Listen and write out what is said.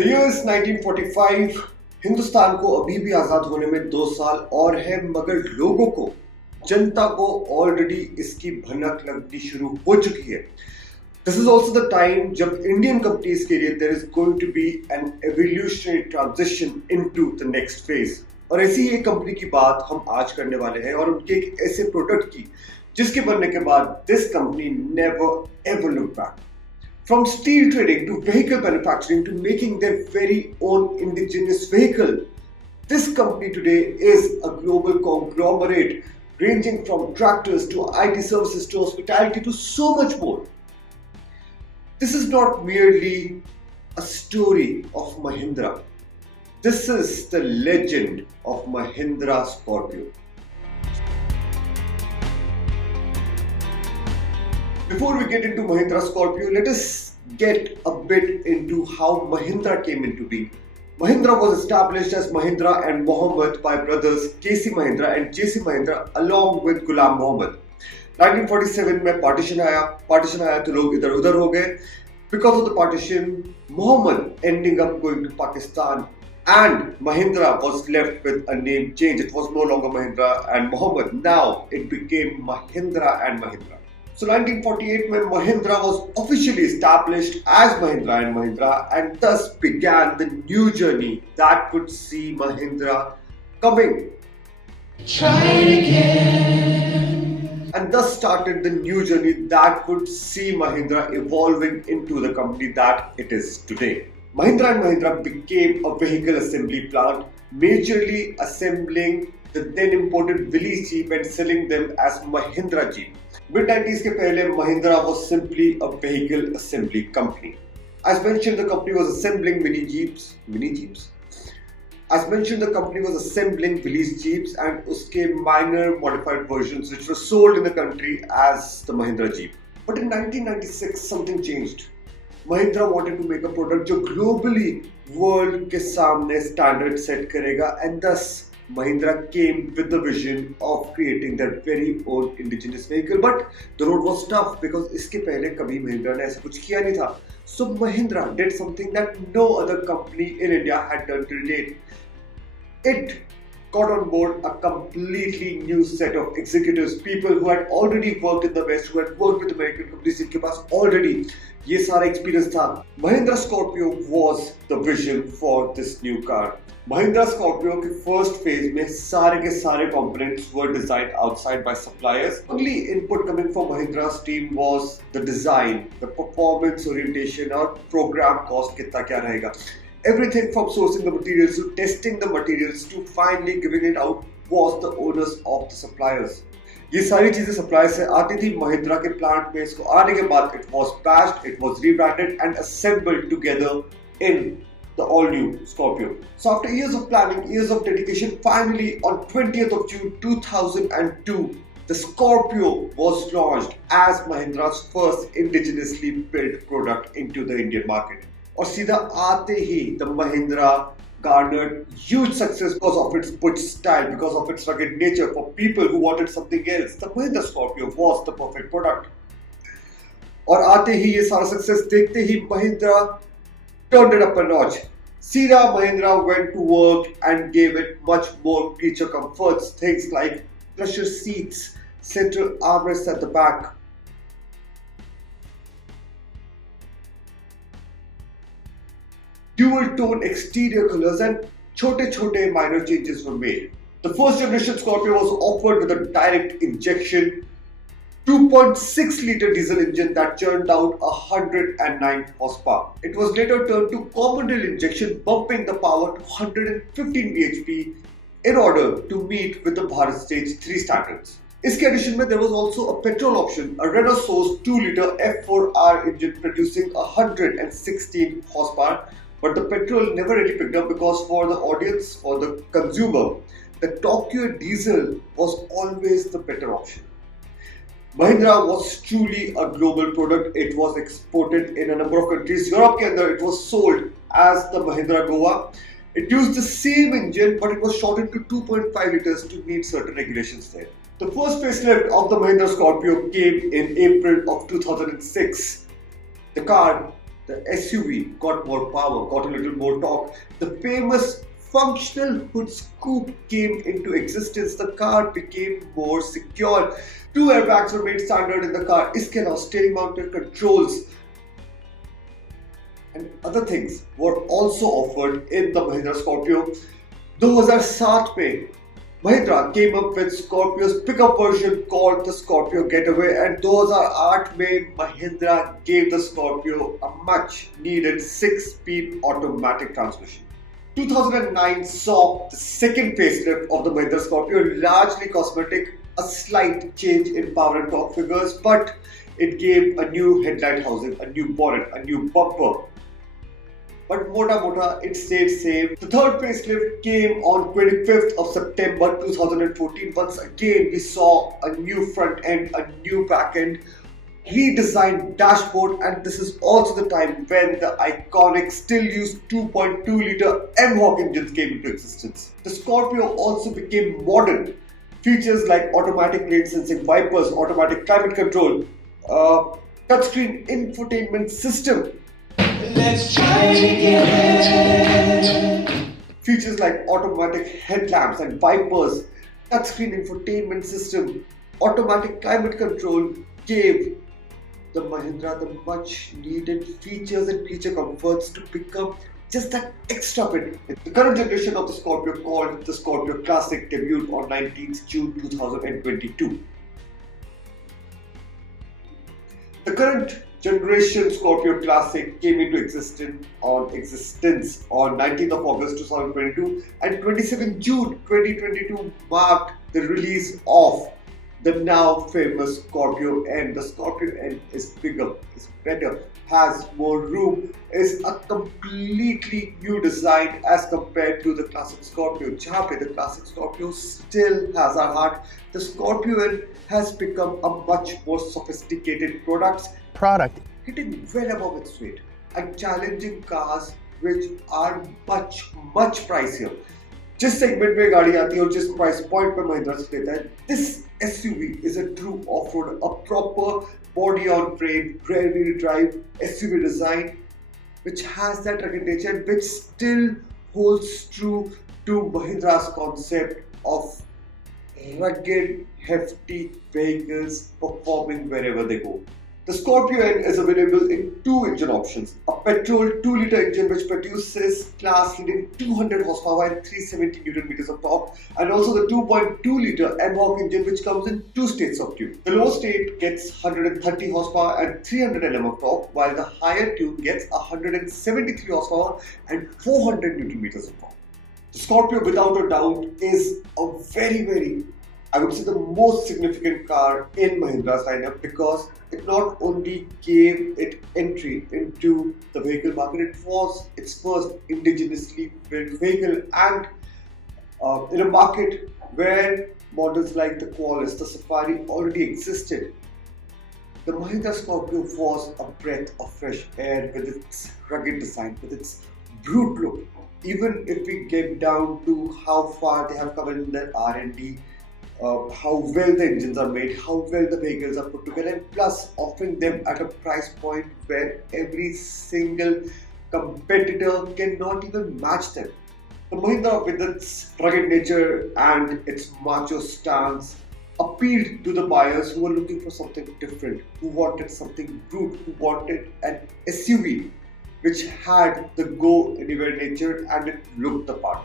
The year is 1945. Hindustan को अभी भी आजाद होने में 2 साल और है, मगर लोगों को, जनता को ऑलरेडी इसकी भनक लगनी शुरू हो चुकी है. This is also the time जब इंडियन कंपनीज के लिए there is going to be an evolutionary transition into the next phase. और ऐसी ही एक कंपनी की बात हम आज करने वाले हैं और उनके एक ऐसे प्रोडक्ट की जिसके बनने के बाद this company never ever looked back. From steel trading to vehicle manufacturing to making their very own indigenous vehicle, this company today is a global conglomerate ranging from tractors to IT services to hospitality to so much more. This is not merely a story of Mahindra. This is the legend of Mahindra Scorpio. Before we get into Mahindra Scorpio, let us get a bit into how Mahindra came into being. Mahindra was established as Mahindra and Mohammed by brothers KC Mahindra and JC Mahindra along with Ghulam Mohammed. 1947 में partition आया तो लोग इधर उधर हो गए. Because of the partition, Mohammed ending up going to Pakistan and Mahindra was left with a name change. It was no longer Mahindra and Mohammed. Now it became Mahindra and Mahindra. So 1948 when Mahindra was officially established as Mahindra and Mahindra, and thus began the new journey that would see Mahindra coming. Try it again. And thus started the new journey that would see Mahindra evolving into the company that it is today. Mahindra and Mahindra became a vehicle assembly plant, majorly assembling the then imported Willys Jeep and selling them as Mahindra Jeep. Mid-90s के पहले Mahindra was simply a vehicle assembly company. As mentioned, the company was assembling mini jeeps. As mentioned, the company was assembling Willys Jeeps and उसके minor modified versions which were sold in the country as the Mahindra Jeep. But in 1996 something changed. Mahindra wanted to make a product जो globally world के सामने standard set करेगा, and thus Mahindra came with the vision of creating their very own indigenous vehicle. But the road was tough because इसके पहले कभी Mahindra ने ऐसा कुछ किया नहीं था. So Mahindra did something that no other company in India had done till date. It got on board a completely new set of executives, people who had already worked in the West, who had worked with American companies, जिनके पास already ये सारा experience था. Mahindra Scorpio was the vision for this new car. Mahindra Scorpio के first phase में सारे के सारे components were designed outside by suppliers. Only input coming from Mahindra's team was the design, the performance orientation और program cost कितना क्या रहेगा. Everything from sourcing the materials to testing the materials to finally giving it out was the onus of the suppliers. ये सारी चीजें suppliers से आती थी. Mahindra के plant में इसको आने के बाद it was patched, it was rebranded and assembled together in the all-new Scorpio. So after years of planning, years of dedication, finally on 20th of June 2002, the Scorpio was launched as Mahindra's first indigenously built product into the Indian market. और सीधा आते ही the Mahindra garnered huge success because of its butch style, because of its rugged nature. For people who wanted something else, the Mahindra Scorpio was the perfect product. और आते ही ये सारा success देखते ही Mahindra turned it up a notch. Sida Mahindra went to work and gave it much more creature comforts, things like plush seats, central armrests at the back, dual tone exterior colors, and chote minor changes were made. The first generation Scorpio was offered with a direct injection 2.6 liter diesel engine that churned out 109 horsepower. It was later turned to common rail injection, bumping the power to 115 bhp in order to meet with the Bharat Stage 3 standards. इसके addition में there was also a petrol option, a Renault source 2 liter F4R engine producing 116 horsepower. But the petrol never really picked up because for the audience, for the consumer, the Tokyo diesel was always the better option. Mahindra was truly a global product. It was exported in a number of countries. Europe के अंदर it was sold as the Mahindra Goa. It used the same engine, but it was shortened to 2.5 liters to meet certain regulations there. The first facelift of the Mahindra Scorpio came in April of 2006. The car The SUV got more power, got a little more torque. The famous functional hood scoop came into existence. The car became more secure. Two airbags were made standard in the car. इसके अलावा steering mounted controls and other things were also offered in the Mahindra Scorpio. 2007 में Mahindra came up with Scorpio's pickup version called the Scorpio Getaway, and 2008 में Mahindra gave the Scorpio a much needed 6-speed automatic transmission. 2009 saw the second facelift of the Mahindra Scorpio, largely cosmetic, a slight change in power and torque figures, but it gave a new headlight housing, a new bonnet, a new bumper. But mota, it stayed same. The third facelift came on 25th of September 2014. Once again, we saw a new front end, a new back end, redesigned dashboard, and this is also the time when the iconic still used 2.2 litre M-Hawk engines came into existence. The Scorpio also became modern. Features like automatic lane sensing wipers, automatic climate control, touchscreen infotainment system. Let's try again. Features like automatic headlamps and wipers, touchscreen infotainment system, automatic climate control gave the Mahindra the much needed features and feature comforts to become just that extra bit. The current generation of the Scorpio, called the Scorpio Classic, debuted on 19th June 2022. The current generation Scorpio Classic came into existence on 19th of August 2022, and 27th June 2022 marked the release of the now famous Scorpio N. The Scorpio N is bigger, is better, has more room, is a completely new design as compared to the classic Scorpio. Jahan pe the classic Scorpio still has our heart, the Scorpio N has become a much more sophisticated product, hitting well above its weight and challenging cars which are much pricier. जिस segment में गाड़ी आती है और जिस price point पे महिंद्रा से लेता है, this SUV is a true off-road, a proper body-on-frame, rear-wheel drive SUV design which has that rugged nature and which still holds true to Mahindra's concept of rugged, hefty vehicles performing wherever they go. The Scorpio N is available in two engine options: a petrol 2-litre engine which produces class-leading 200 horsepower and 370 Nm of torque, and also the 2.2-litre M-Hawk engine which comes in two states of tune. The low state gets 130 horsepower and 300 Nm of torque, while the higher tune gets 173 horsepower and 400 Nm of torque. The Scorpio, without a doubt, is a very, I would say, the most significant car in Mahindra's lineup, because it not only gave it entry into the vehicle market, it was its first indigenously built vehicle, and in a market where models like the Qualis, the Safari already existed, the Mahindra Scorpio was a breath of fresh air with its rugged design, with its brute look. Even if we get down to how far they have come in their R&D, how well the engines are made, how well the vehicles are put together, and plus offering them at a price point where every single competitor cannot even match them. The Mahindra, with its rugged nature and its macho stance, appealed to the buyers who were looking for something different, who wanted something brute, who wanted an SUV which had the go anywhere nature and it looked the part.